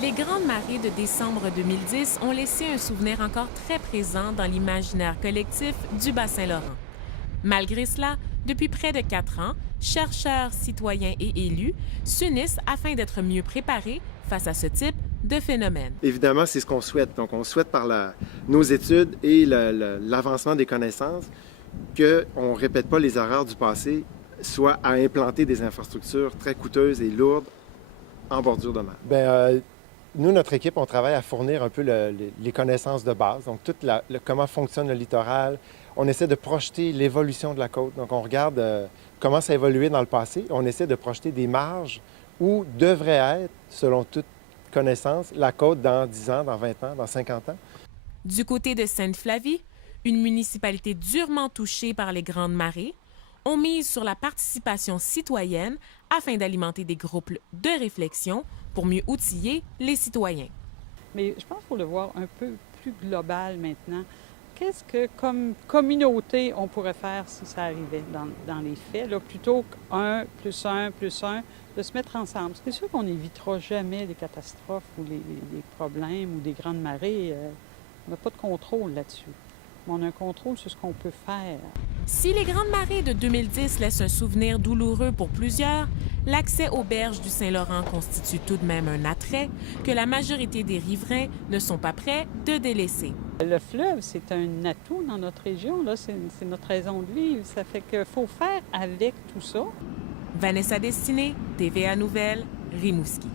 Les grandes marées de décembre 2010 ont laissé un souvenir encore très présent dans l'imaginaire collectif du Bas-Saint-Laurent. Malgré cela, depuis près de 4 ans, chercheurs, citoyens et élus s'unissent afin d'être mieux préparés face à ce type de phénomène. Évidemment, c'est ce qu'on souhaite. Donc, on souhaite par nos études et l'avancement des connaissances qu'on ne répète pas les erreurs du passé, soit à implanter des infrastructures très coûteuses et lourdes en bordure de mer. Nous, notre équipe, on travaille à fournir un peu les connaissances de base, donc comment fonctionne le littoral. On essaie de projeter l'évolution de la côte. Donc, on regarde comment ça a évolué dans le passé. On essaie de projeter des marges où devrait être, selon toute connaissance, la côte dans 10 ans, dans 20 ans, dans 50 ans. Du côté de Sainte-Flavie, une municipalité durement touchée par les grandes marées, on mise sur la participation citoyenne afin d'alimenter des groupes de réflexion pour mieux outiller les citoyens. Mais je pense qu'il faut le voir un peu plus global maintenant. Qu'est-ce que, comme communauté, on pourrait faire si ça arrivait dans les faits, là, plutôt qu'un plus un plus un, de se mettre ensemble? C'est sûr qu'on n'évitera jamais les catastrophes ou les problèmes ou des grandes marées. On n'a pas de contrôle là-dessus. Mais on a un contrôle sur ce qu'on peut faire. Si les grandes marées de 2010 laissent un souvenir douloureux pour plusieurs, l'accès aux berges du Saint-Laurent constitue tout de même un attrait que la majorité des riverains ne sont pas prêts de délaisser. Le fleuve, c'est un atout dans notre région, là. C'est notre raison de vivre. Ça fait qu'il faut faire avec tout ça. Vanessa Destinée, TVA Nouvelles, Rimouski.